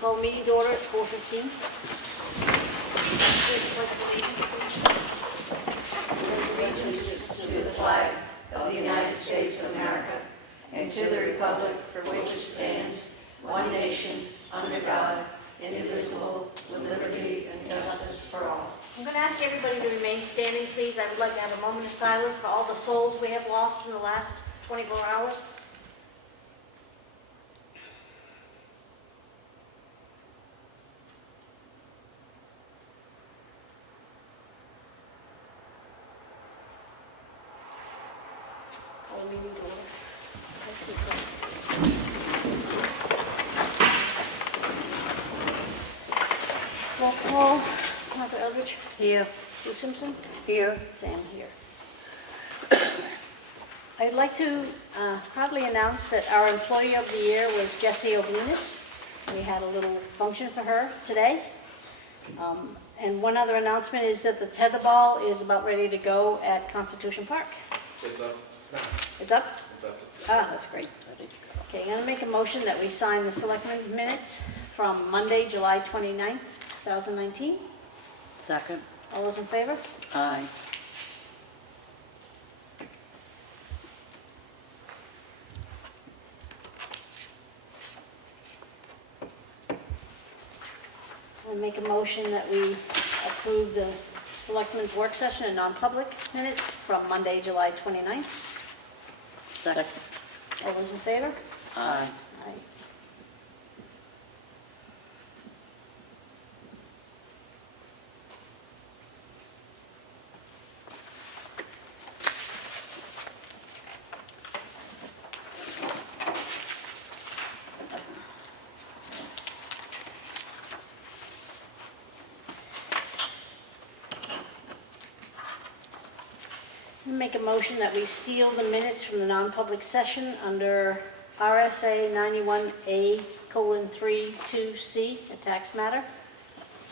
Call the meeting to order, it's 4:15. Allegiance to the flag of the United States of America and to the republic for which it stands, one nation, under God, indivisible, with liberty and justice for all. I'm going to ask everybody to remain standing, please. I would like to have a moment of silence for all the souls we have lost in the last 24 hours. Call the meeting to order. Roll call. Martha Eldridge. Here. Sue Simpson. Here. Sam here. I'd like to proudly announce that our Employee of the Year was Jessie Oblinas. We had a little function for her today. And one other announcement is that the tetherball is about ready to go at Constitution Park. It's up. No, It's up? it's up. Ah, that's great. Okay, I'm going to make a motion that we sign the Selectmen's minutes from Monday, July 29th, 2019. Second. All those in favor? Aye. I'll make a motion that we approve the Selectmen's work session and non-public minutes from Monday, July 29th. Second. All those in favor? Aye. Aye. Make a motion that we seal the minutes from the non-public session under RSA 91A:32C, a tax matter.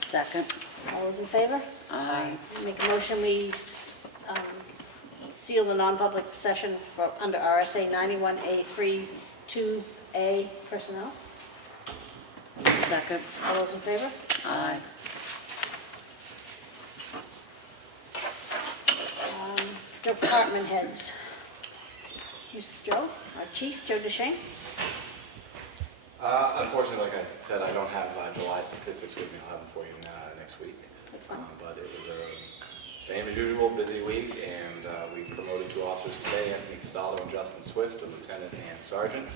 Second. All those in favor? Aye. Make a motion we seal the non-public session for under RSA 91A:32A personnel. Second. All those in favor? Aye. Department heads. Mr. Joe, our chief, Joe DeShane. Unfortunately, like I said, I don't have July statistics with me. I'll have them for you next week. That's fine. But it was a same as usual, busy week, and we promoted 2 officers today, Anthony Costello and Justin Swift, to lieutenant and sergeant.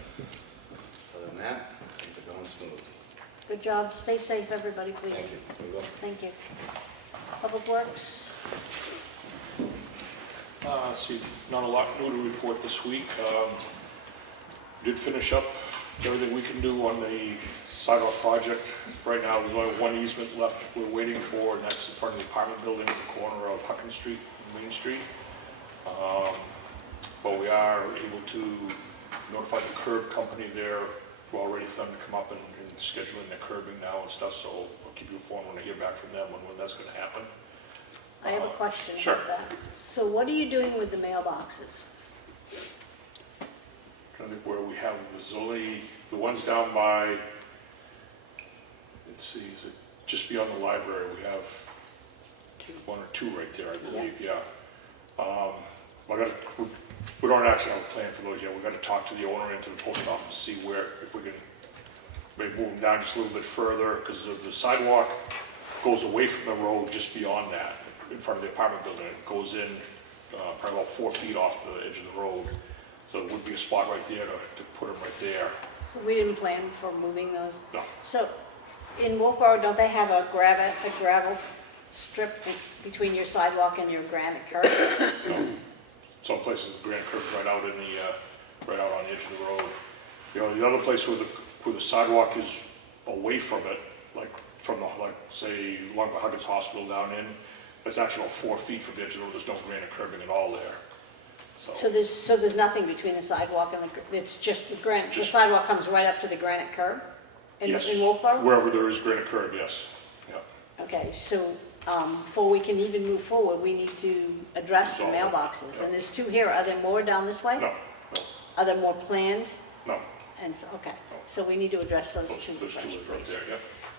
Other than that, things are going smooth. Good job. Stay safe, everybody, please. Thank you. We will. Thank you. Public Works. See, not a lot new to report this week. Did finish up everything we can do on the sidewalk project. Right now, there's only one easement left we're waiting for, and that's in front of the apartment building at the corner of Huckin Street and Main Street. But we are able to notify the curb company there. We're all ready for them to come up and scheduling their curbing now and stuff, so I'll keep you informed when I hear back from them when that's going to happen. I have a question Sure. about that. So what are you doing with the mailboxes? Trying to think where we have, there's only the ones down by, let's see, is it just beyond the library? We have 1 or 2 right there, I believe, yeah. We don't actually have a plan for those yet. We've got to talk to the owner and to the post office, see where, if we can maybe move them down just a little bit further, because the sidewalk goes away from the road just beyond that, in front of the apartment building. It goes in probably about 4 feet off the edge of the road. So it would be a spot right there to put them right there. So we didn't plan for moving those? No. So in Wolfboro, don't they have a gravel strip between your sidewalk and your granite curb? Some places the granite curb's right out in the right out on the edge of the road. The other place where the sidewalk is away from it, like from the say along the Huggins Hospital down in, it's actually about 4 feet from the edge of the road. There's no granite curbing at all there. So there's nothing between the sidewalk and it's just the granite. The sidewalk comes right up to the granite curb in Wolfboro? Wherever there is granite curb, yes. Yeah. Okay, so before we can even move forward, we need to address the Resolve it. mailboxes. Yeah. And there's 2 here. Are there more down this way? No. Are there more planned? No. And so, okay. No. So we need to address those two Those first, two are right please. there,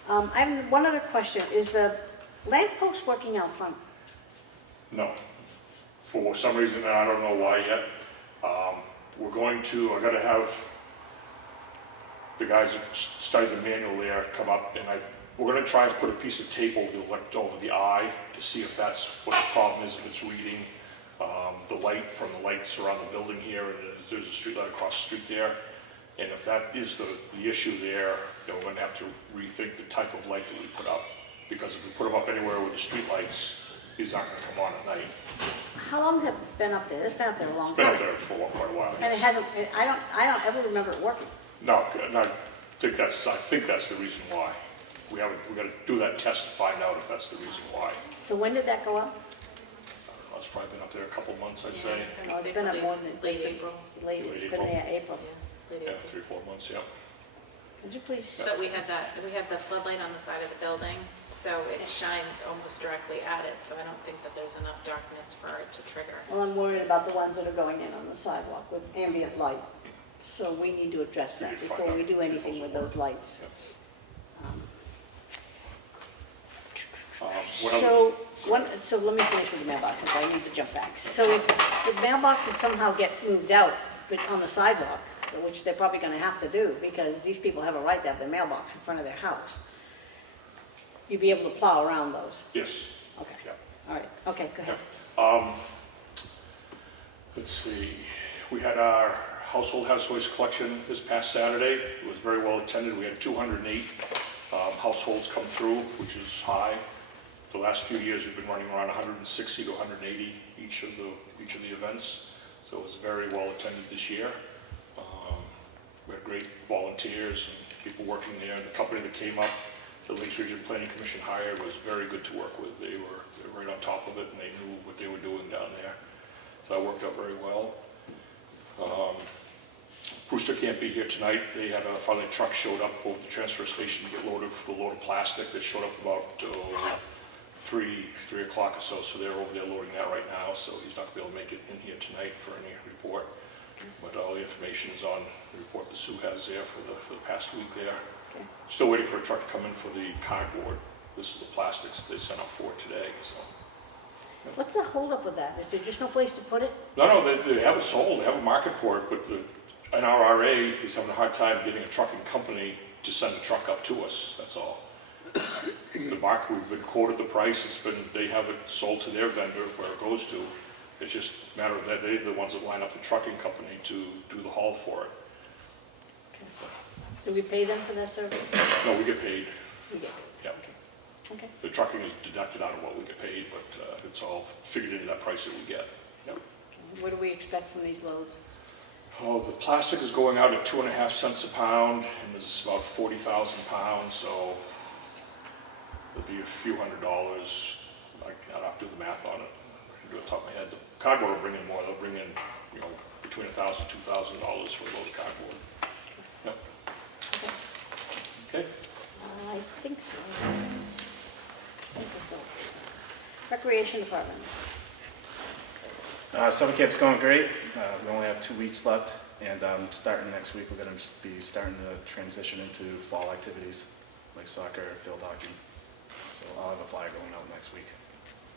yeah. I have one other question. Is the lamp post working out front? No. For some reason, I don't know why yet. We're going to, I gotta have the guys that study the manual there come up, and we're gonna try and put a piece of tape over the eye to see if that's what the problem is, if it's reading the light from the lights around the building here, and there's a street light across the street there. And if that is the issue there, then we're gonna have to rethink the type of light that we put up. Because if we put them up anywhere with the street lights, these aren't gonna come on at night. How long has it been up there? It's been up there a long It's been time. up there for quite a while. And it hasn't, I don't ever remember it working. No, I think that's the reason why. We gotta do that test to find out if that's the reason why. So when did that go up? It's probably been up there a couple months, I'd say. Oh, it's been up more than, Late April. late, it's been there April. Yeah, late Yeah, April. 3 or 4 months, yeah. Would you please? So we have the floodlight on the side of the building, so it shines almost directly at it, so I don't think that there's enough darkness for it to trigger. Well, I'm worried about the ones that are going in on the sidewalk with ambient light. So we need to address that before we do anything with those lights. So let me finish with the mailboxes. I need to jump back. So if the mailboxes somehow get moved out but on the sidewalk, which they're probably gonna have to do because these people have a right to have their mailbox in front of their house, you'd be able to plow around those. Yes. Okay, Yeah. all right, okay, go ahead. Let's see, we had our household hazardous waste collection this past Saturday. It was very well attended. We had 208 households come through, which is high. The last few years, we've been running around 160 to 180 each of the events. So it was very well attended this year. We had great volunteers and people working there. The company that came up, the Lakes Region Planning Commission hired, was very good to work with. They were right on top of it, and they knew what they were doing down there. So that worked out very well. Brewster can't be here tonight. They had finally a truck showed up over the transfer station to get load of plastic that showed up about 3 o'clock or so. So they're over there loading that right now. So he's not going to be able to make it in here tonight for any report. But all the information is on the report that Sue has there for the past week there. Okay. Still waiting for a truck to come in for the cardboard. This is the plastics that they sent out for today. So. What's the holdup with that? Is there just no place to put it? No, they have it sold, they have a market for it, but the NRRA is having a hard time getting a trucking company to send a truck up to us, that's all. The market, we've been quoted the price, they have it sold to their vendor where it goes to. It's just a matter of that they're the ones that line up the trucking company to do the haul for it. Do we pay them for that service? No, we get paid, We get. yeah. Okay. The trucking is deducted out of what we get paid, but it's all figured into that price that we get. Yep. Okay. What do we expect from these loads? Oh, the plastic is going out at 2.5 cents a pound, and there's about 40,000 pounds, so it'll be a few $100s. I'll have to do the math on it. I can do it off the top of my head. The cardboard will bring in more. They'll bring in, between $1,000 and $2,000 for a load of cardboard. Yep. Okay. I think so. I think that's all. Recreation Department. Summer camp's going great. We only have 2 weeks left, and starting next week, we're going to be starting to transition into fall activities like soccer, field hockey. So I'll have a flyer going out next week.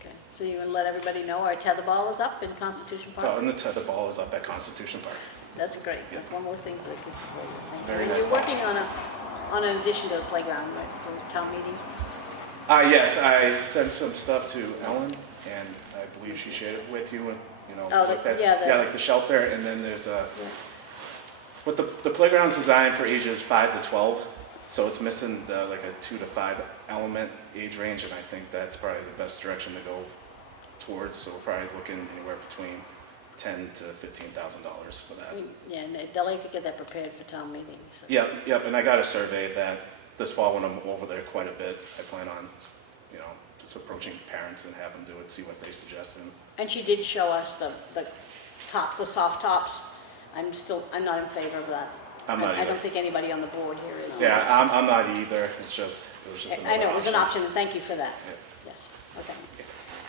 Okay, so you want to let everybody know our tetherball is up in Constitution Park? Oh, and the tetherball is up at Constitution Park. That's great. That's one more thing for the kids to play with. It's a very And nice you're working on an addition to the playground, right, for town meeting? Yes, I sent some stuff to Ellen, and I believe she shared it with you. Oh, like the shelter, and then there's what the playground's designed for ages 5 to 12, so it's missing like a 2 to 5 element age range, and I think that's probably the best direction to go towards. So we're probably looking anywhere between $10,000 to $15,000 for that. Yeah, and they like to get that prepared for town meeting. So. Yep, and I got a survey that this fall when I'm over there quite a bit. I plan on, just approaching parents and have them do it, see what they suggest. And she did show us the soft tops. I'm not in favor of that. I'm not I either. don't think anybody on the board here is. Yeah, I'm not either. It was just I know, it was an option, and thank you for that. Yeah. Yes, okay.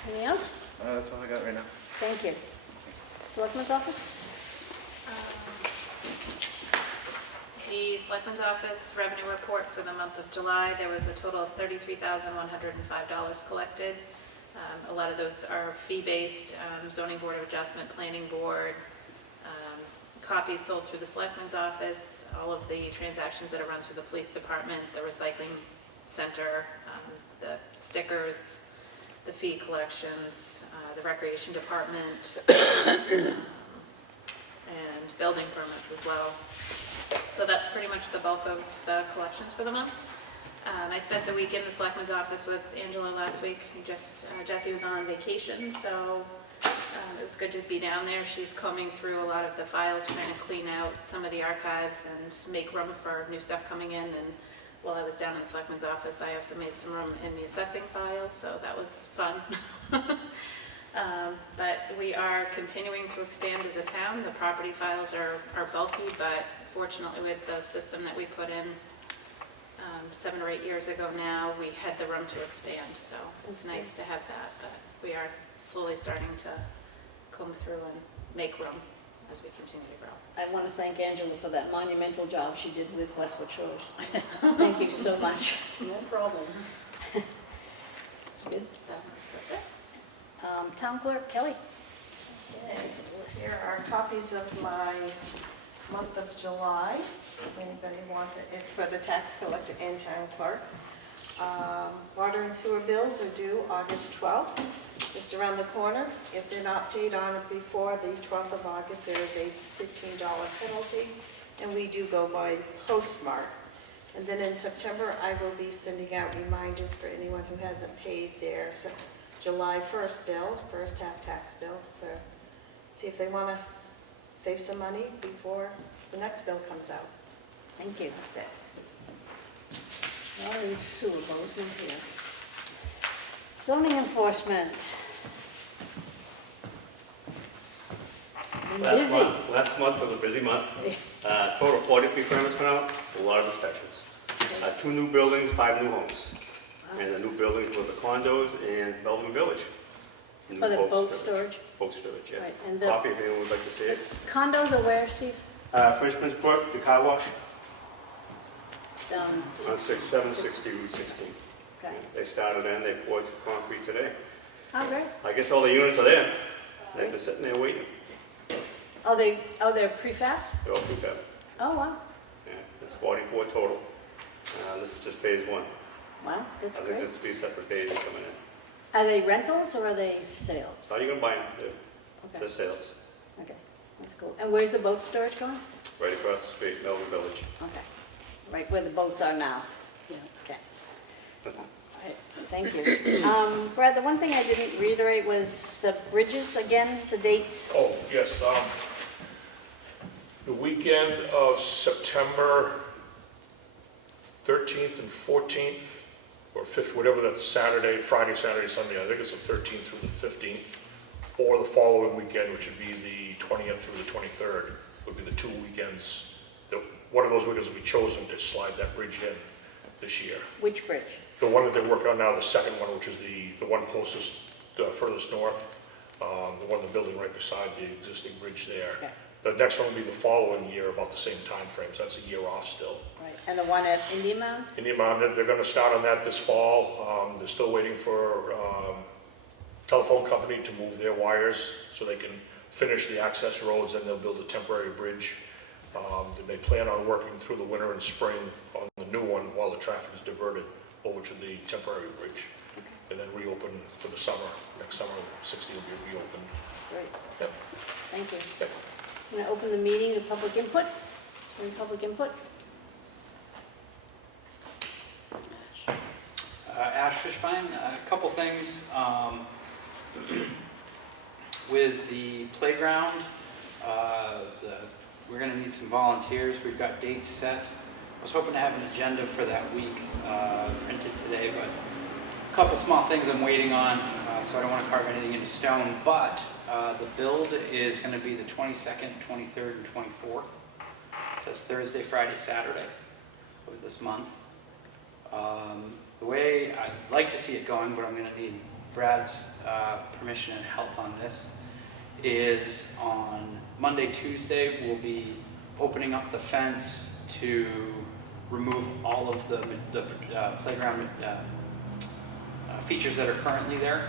Anything else? That's all I got right now. Thank you. Selectmen's office? The Selectmen's Office revenue report for the month of July, there was a total of $33,105 collected. A lot of those are fee-based, zoning board of adjustment, planning board, copies sold through the Selectmen's Office, all of the transactions that are run through the police department, the recycling center, the stickers, the fee collections, the recreation department, and building permits as well. So that's pretty much the bulk of the collections for the month. I spent the week in the Selectmen's Office with Angela last week. Jessie was on vacation, so it was good to be down there. She's combing through a lot of the files, trying to clean out some of the archives and make room for new stuff coming in. And while I was down in the Selectmen's Office, I also made some room in the assessing files, so that was fun. But we are continuing to expand as a town. The property files are bulky, but fortunately with the system that we put in 7 or 8 years ago now, we had the room to expand, so it's nice to have that. But we are slowly starting to comb through and make room as we continue to grow. I want to thank Angela for that monumental job she did with Westwood Shores. Thank you so much. No problem. Good. That's it. Town Clerk Kelly. Here are copies of my month of July, if anybody wants it. It's for the tax collector and town clerk. Water and sewer bills are due August 12th, just around the corner. If they're not paid on it before the 12th of August, there is a $15 penalty, and we do go by postmark. And then in September, I will be sending out reminders for anyone who hasn't paid their July 1st bill, first half tax bill. So see if they want to save some money before the next bill comes out. Thank you. Water and sewer bills not here. Zoning enforcement. Been busy. Last month was a busy month. Total 43 permits went out, a lot of inspections. 2 new buildings, 5 new homes. And the new buildings were the condos and Bellevue Village. New For the boat storage? Boat storage, yeah. Right, and the- Copy if anyone would like to see it. Condos are where, Steve? Frenchman's Brook, the car wash, Down. on 760 Route 16. Okay. They started in, they poured some concrete today. Oh, great. I guess all the units are there. They've been sitting there waiting. They're prefab? They're all prefab. Oh, wow. Yeah, there's 44 total. This is just phase 1. Wow, that's I think great. there's 3 separate phases coming in. Are they rentals or are they sales? So you're gonna buy them, Okay. they're sales, Okay, that's cool. And where's the boat storage going? right across the street, Bellevue Village. Okay, right where the boats are now. Yeah. Okay. All right, thank you. Brad, the one thing I didn't reiterate was the bridges, again, the dates. Oh, yes, the weekend of September 13th and 14th, or 5th, whatever that's Saturday, Friday, Saturday, Sunday, I think it's the 13th through the 15th, or the following weekend, which would be the 20th through the 23rd, would be the 2 weekends. One of those weekends will be chosen to slide that bridge in this year. Which bridge? The one that they're working on now, the second one, which is the one closest, furthest north, the one they're building right beside the existing bridge there. Okay. The next one will be the following year, about the same time frame, so that's a year off still. Right, and the one at Indian Mound? Indian Mountain, they're gonna start on that this fall. They're still waiting for telephone company to move their wires so they can finish the access roads, and they'll build a temporary bridge. They plan on working through the winter and spring on the new one while the traffic is diverted over to the temporary bridge. And then reopen for the summer. Next summer, 60 will be reopened. Great, Yep. thank you. Yep. I'm gonna open the meeting to public input. Any public input? Ash Fishbein, a couple things. With the playground, we're going to need some volunteers. We've got dates set. I was hoping to have an agenda for that week printed today, but a couple small things I'm waiting on, so I don't want to carve anything into stone. But the build is going to be the 22nd, 23rd, and 24th. So it's Thursday, Friday, Saturday of this month. The way I'd like to see it going, but I'm going to need Brad's permission and help on this, is on Monday, Tuesday, we'll be opening up the fence to remove all of the playground features that are currently there,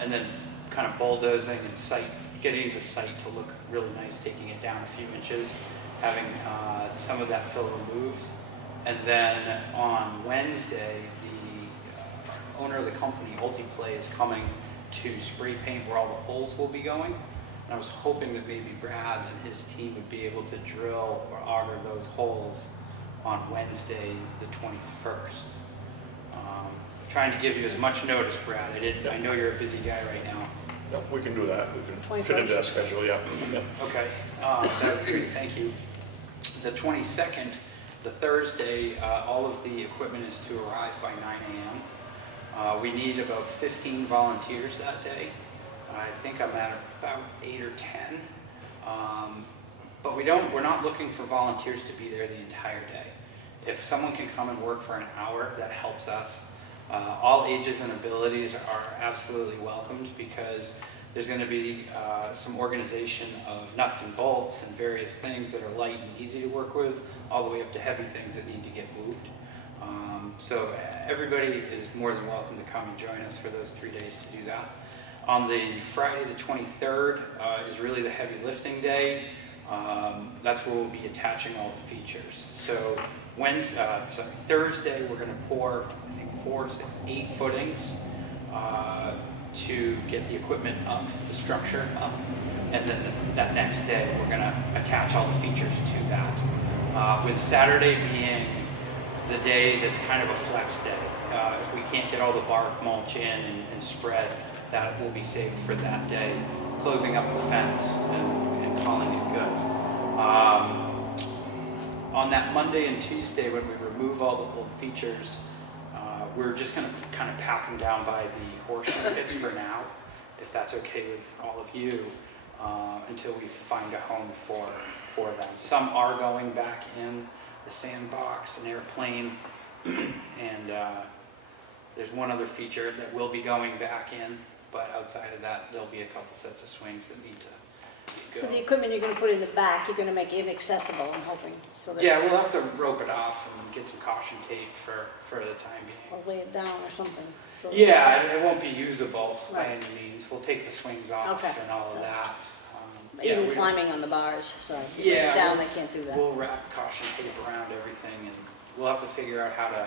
and then kind of bulldozing and getting the site to look really nice, taking it down a few inches, having some of that fill removed. And then on Wednesday, the owner of the company, Ultiplay, is coming to spray paint where all the holes will be going. And I was hoping that maybe Brad and his team would be able to drill or auger those holes on Wednesday, the 21st. Trying to give you as much notice, Brad. I know you're a busy guy right now. Yep, we can do that. We can fit into that schedule, yeah. Yep. Okay, that would be great, thank you. The 22nd, the Thursday, all of the equipment is to arrive by 9 a.m. We need about 15 volunteers that day. I think I'm at about 8 or 10. But we're not looking for volunteers to be there the entire day. If someone can come and work for an hour, that helps us. All ages and abilities are absolutely welcomed, because there's going to be some organization of nuts and bolts and various things that are light and easy to work with, all the way up to heavy things that need to get moved. So everybody is more than welcome to come and join us for those 3 days to do that. On the Friday the 23rd is really the heavy lifting day. That's where we'll be attaching all the features. So Thursday we're going to pour, I think 4, 6, 8 footings to get the equipment up, the structure up, and then that next day we're going to attach all the features to that. With Saturday being the day that's kind of a flex day. If we can't get all the bark mulch in and spread, that will be saved for that day, closing up the fence and calling it good. On that Monday and Tuesday, when we remove all the old features, we're just going to kind of pack them down by the horseshoe pits for now, if that's okay with all of you, until we find a home for them. Some are going back in the sandbox, an airplane, and there's one other feature that will be going back in, but outside of that, there'll be a couple sets of swings that need to go. So the equipment you're going to put in the back, you're going to make inaccessible, I'm hoping. So that Yeah, we'll have to rope it off and get some caution tape for the time being. or lay it down or something. So Yeah, it won't be usable by Right. any means. We'll take the swings off Okay. and all of that. Even we- climbing on the bars, so Yeah, down, they can't do that. We'll wrap caution tape around everything, and we'll have to figure out how to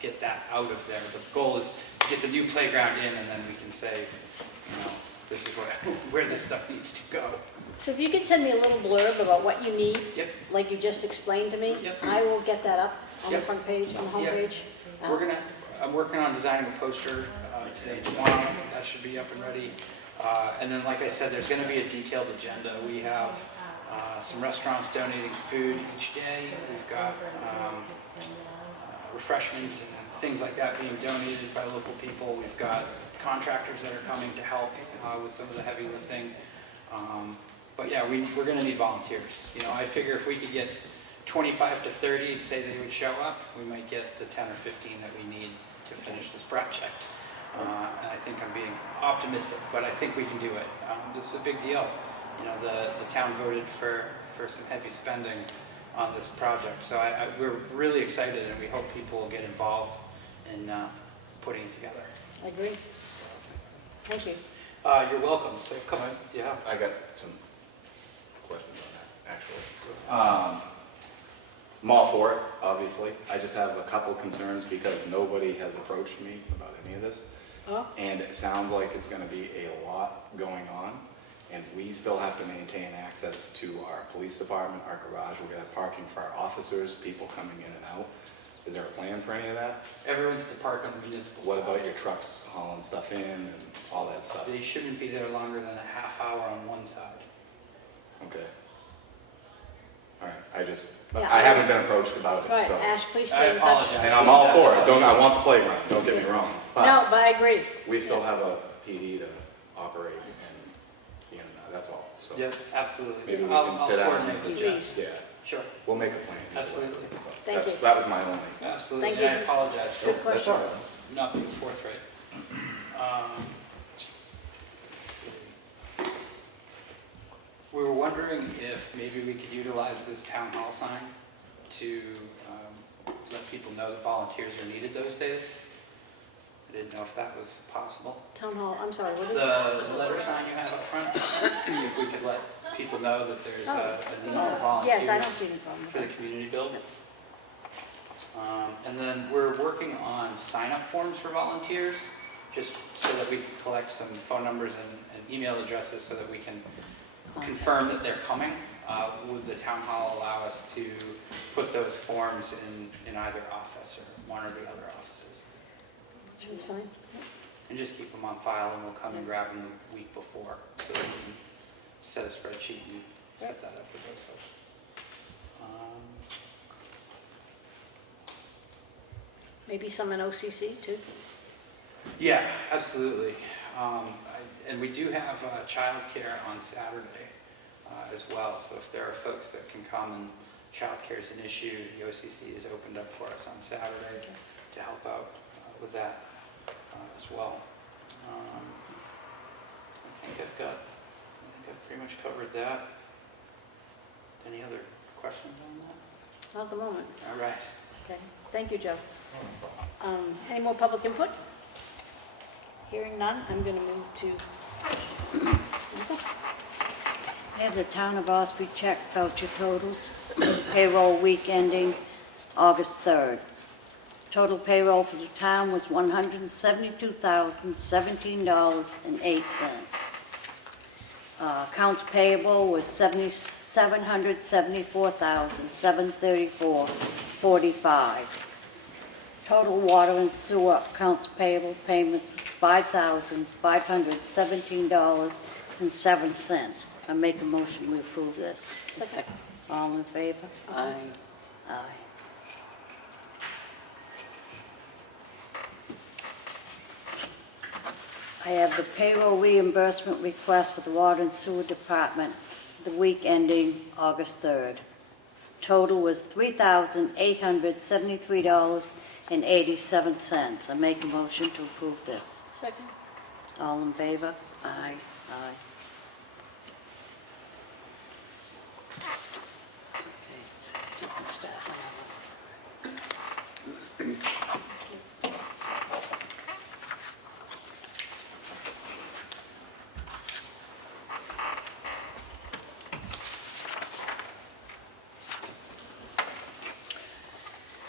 get that out of there. But the goal is to get the new playground in, and then we can say, this is where this stuff needs to go. So if you could send me a little blurb about what you need, Yep. like you just explained to me, Yep. I will get that up on the Yep. front page, on the Yep. homepage. I'm working on designing a poster today and tomorrow. That should be up and ready. And then, like I said, there's going to be a detailed agenda. We have some restaurants donating food each day. We've got refreshments and things like that being donated by local people. We've got contractors that are coming to help with some of the heavy lifting. But yeah, we're going to need volunteers. I figure if we could get 25 to 30 say they would show up, we might get the 10 or 15 that we need to finish this project. And I think I'm being optimistic, but I think we can do it. This is a big deal. The town voted for some heavy spending on this project, so we're really excited, and we hope people will get involved in putting it together. I agree. Thank you. You're welcome. So come on. Yeah. I got some questions on that, actually. I'm all for it, obviously. I just have a couple concerns because nobody has approached me about any of this. Oh. And it sounds like it's going to be a lot going on. And we still have to maintain access to our police department, our garage. We're going to have parking for our officers, people coming in and out. Is there a plan for any of that? Everyone's to park on the municipal What side. about your trucks hauling stuff in and all that stuff? They shouldn't be there longer than a half hour on one side. Okay. All right, Yeah, I haven't been approached about it, Right, so. Ash, please I stay in touch. apologize. And I'm all for it. I want the playground, don't get me wrong. No, but I agree. We still have a PD to operate and, that's all, so. Yep, absolutely. Maybe we I'll can sit down coordinate with Please. Jeff. Yeah, Sure, we'll make a plan. either way. Absolutely. Thank you. That was my only. absolutely. Thank And I you. apologize for Good That's question. all right. not being forthright. Let's see. We were wondering if maybe we could utilize this town hall sign to let people know that volunteers are needed those days. I didn't know if that was possible. Town hall, I'm sorry, what is it? The letter sign you have up front, if we could let people know that there's a need for volunteers Yes, I don't see any problem with for the that. community build. And then we're working on sign-up forms for volunteers, just so that we can collect some phone numbers and email addresses so that we can confirm that they're coming. Would the town hall allow us to put those forms in either office or one or the other offices? It's fine. And just keep them on file, and we'll come and grab them the week before, so that we can set a spreadsheet and set that up with those folks. Maybe some in OCC too? Yeah, absolutely. And we do have childcare on Saturday as well, so if there are folks that can come and childcare is an issue, the OCC is opened up for us on Saturday to help out with that as well. I think I've pretty much covered that. Any other questions on that? Not at the moment. All right. Okay, thank you, Joe. Any more public input? Hearing none, I'm going to move to... I have the Town of Ossipee check voucher totals, payroll week ending August 3rd. Total payroll for the town was $172,017.08. Accounts payable was $734,734.45. Total water and sewer accounts payable payments was $5,517.07. I make a motion we approve this. Second. All in favor? Aye. Aye. I have the payroll reimbursement request for the water and sewer department the week ending August 3rd. Total was $3,873.87. I make a motion to approve this. Second. All in favor? Aye. Aye. Okay, different stuff.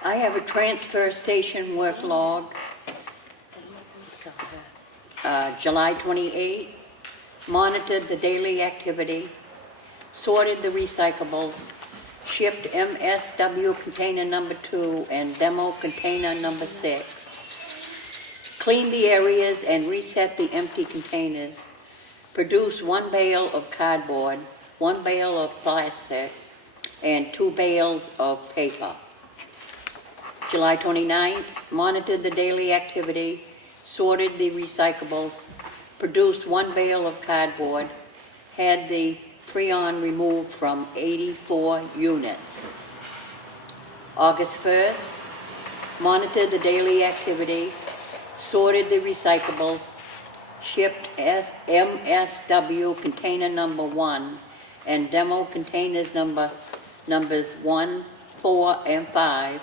I have a transfer station work log, July 28, monitored the daily activity, sorted the recyclables, shipped MSW container number 2 and demo container number 6, cleaned the areas and reset the empty containers, produced 1 bale of cardboard, 1 bale of plastic, and 2 bales of paper. July 29th, monitored the daily activity, sorted the recyclables, produced 1 bale of cardboard, had the Freon removed from 84 units. August 1st, monitored the daily activity, sorted the recyclables, shipped MSW container number 1 and demo containers numbers 1, 4, and 5,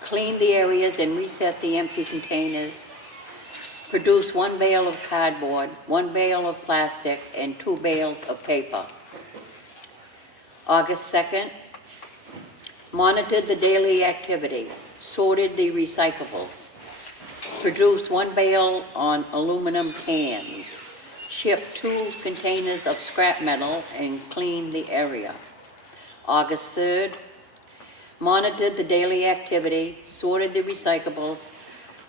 cleaned the areas and reset the empty containers, produced 1 bale of cardboard, 1 bale of plastic, and 2 bales of paper. August 2nd, monitored the daily activity, sorted the recyclables, produced 1 bale on aluminum cans, shipped 2 containers of scrap metal, and cleaned the area. August 3rd, monitored the daily activity, sorted the recyclables,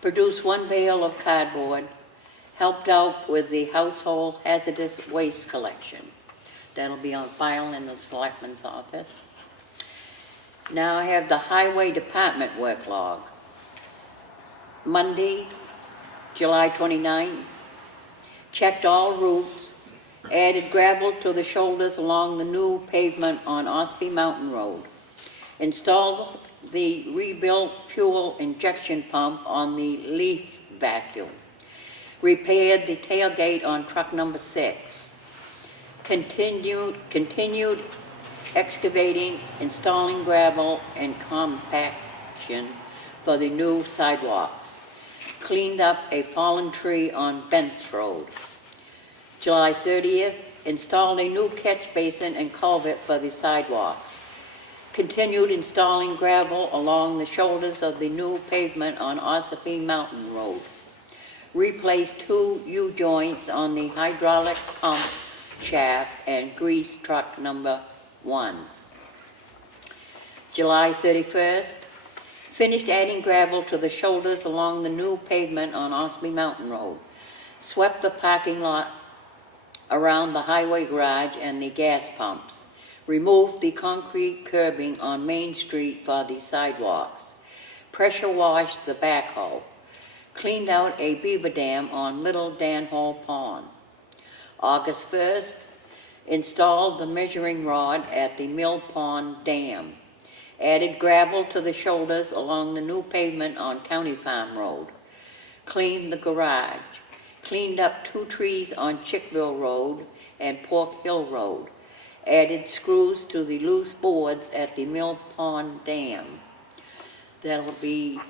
produced 1 bale of cardboard, helped out with the household hazardous waste collection. That'll be on file in the Selectmen's office. Now I have the Highway Department work log. Monday, July 29th, checked all routes, added gravel to the shoulders along the new pavement on Ossipee Mountain Road, installed the rebuilt fuel injection pump on the leaf vacuum, repaired the tailgate on truck number 6, continued excavating, installing gravel and compaction for the new sidewalks. Cleaned up a fallen tree on Bent's Road. July 30th, installed a new catch basin and culvert for the sidewalks. Continued installing gravel along the shoulders of the new pavement on Ossipee Mountain Road. Replaced 2 U-joints on the hydraulic pump shaft and grease truck number 1. July 31st, finished adding gravel to the shoulders along the new pavement on Ossipee Mountain Road. Swept the parking lot around the highway garage and the gas pumps. Removed the concrete curbing on Main Street for the sidewalks. Pressure washed the backhoe. Cleaned out a beaver dam on Little Danhole Pond. August 1st, installed the measuring rod at the Mill Pond Dam. Added gravel to the shoulders along the new pavement on County Farm Road. Cleaned the garage. Cleaned up 2 trees on Chickville Road and Pork Hill Road. Added screws to the loose boards at the Mill Pond Dam. That'll be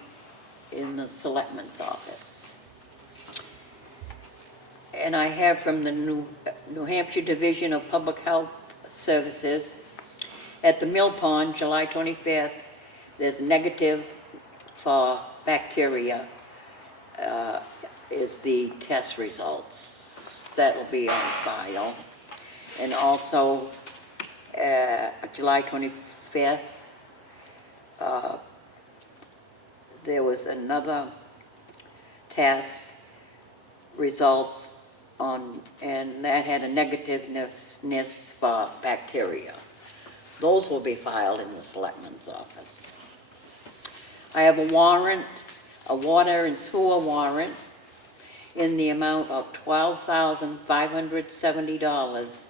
in the Selectmen's office. And I have from the New Hampshire Division of Public Health Services, at the Mill Pond, July 25th, there's negative for bacteria, is the test results. That will be on file. And also, July 25th, there was another test results on, and that had a negativeness for bacteria. Those will be filed in the Selectmen's office. I have a warrant, a water and sewer warrant in the amount of $12,570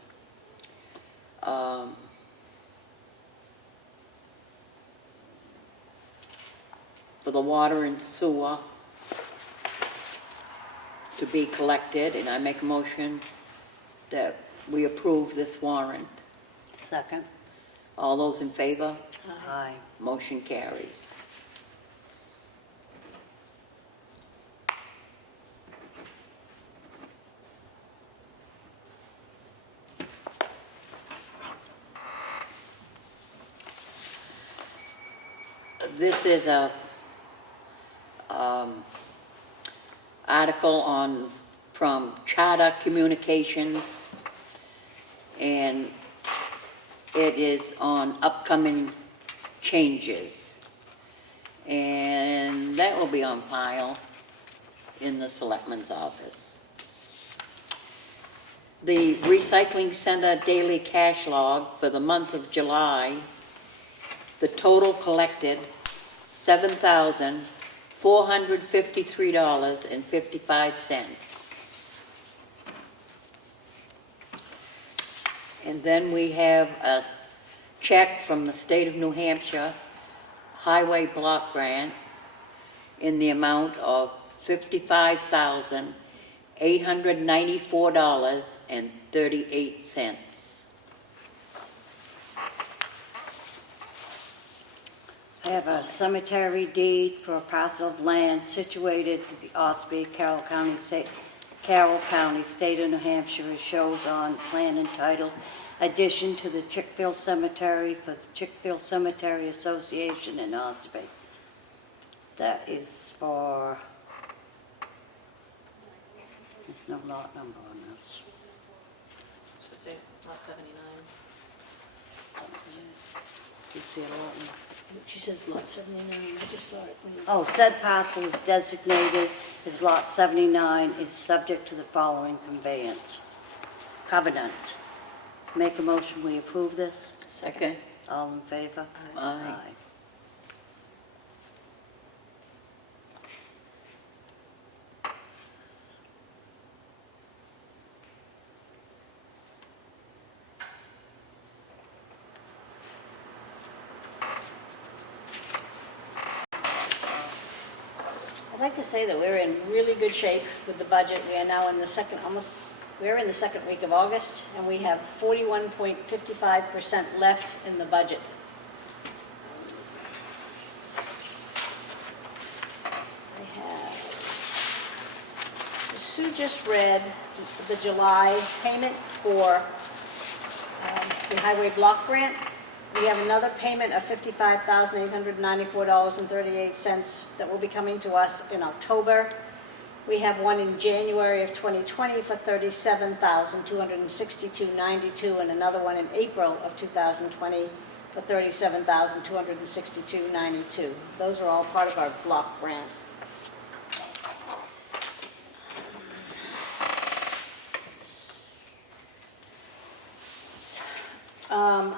for the water and sewer to be collected, and I make a motion that we approve this warrant. Second. All those in favor? Aye. Motion carries. This is a article from Charter Communications, and it is on upcoming changes. And that will be on file in the Selectmen's office. The Recycling Center daily cash log for the month of July, the total collected, $7,453.55. And then we have a check from the state of New Hampshire Highway Block Grant in the amount of $55,894.38. I have a cemetery deed for a parcel of land situated in the Ossipee, Carroll County, State of New Hampshire, as shows on plan entitled Addition to the Chickville Cemetery for the Chickville Cemetery Association in Ossipee. That is for, there's no lot number on this. Should say lot 79. You see a lot number? She says lot 79, I just saw it. Oh, said parcel is designated as lot 79 is subject to the following covenants. Make a motion, we approve this. Second. All in favor? Aye. I'd like to say that we're in really good shape with the budget. We are now in the second, almost We're in the second week of August, and we have 41.55% left in the budget. I have, Sue just read the July payment for the highway block grant. We have another payment of $55,894.38 that will be coming to us in October. We have one in January of 2020 for $37,262.92, and another one in April of 2020 for $37,262.92. Those are all part of our block grant.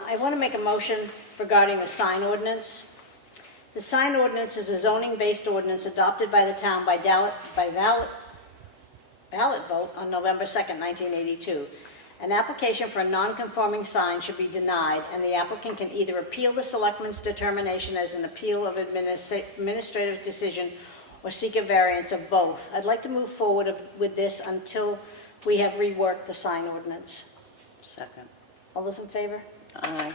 I want to make a motion regarding a sign ordinance. The sign ordinance is a zoning-based ordinance adopted by the town by ballot vote on November 2nd, 1982. An application for a non-conforming sign should be denied, and the applicant can either appeal the selectmen's determination as an appeal of administrative decision or seek a variance of both. I'd like to move forward with this until we have reworked the sign ordinance. Second. All those in favor? Aye.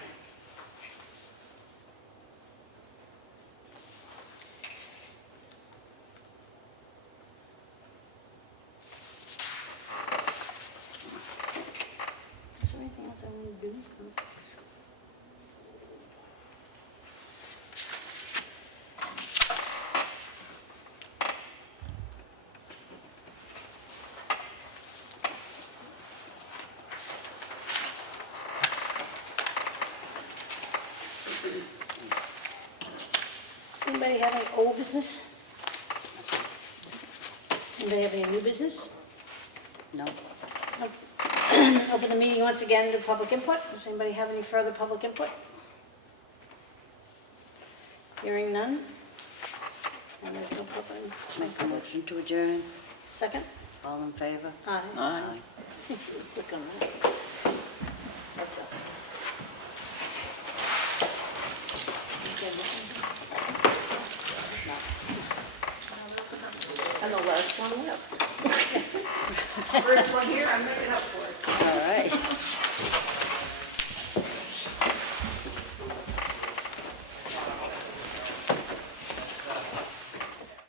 Is there anything else I want to do? Does anybody have any old business? Anybody have any new business? No. Open the meeting once again to public input. Does anybody have any further public input? Hearing none? And there's no public. Make a motion to adjourn. Second? All in favor? Aye. Aye. Click on that. What's that? Okay, this one? And the last one left. First one here, I'm making up for it. All right.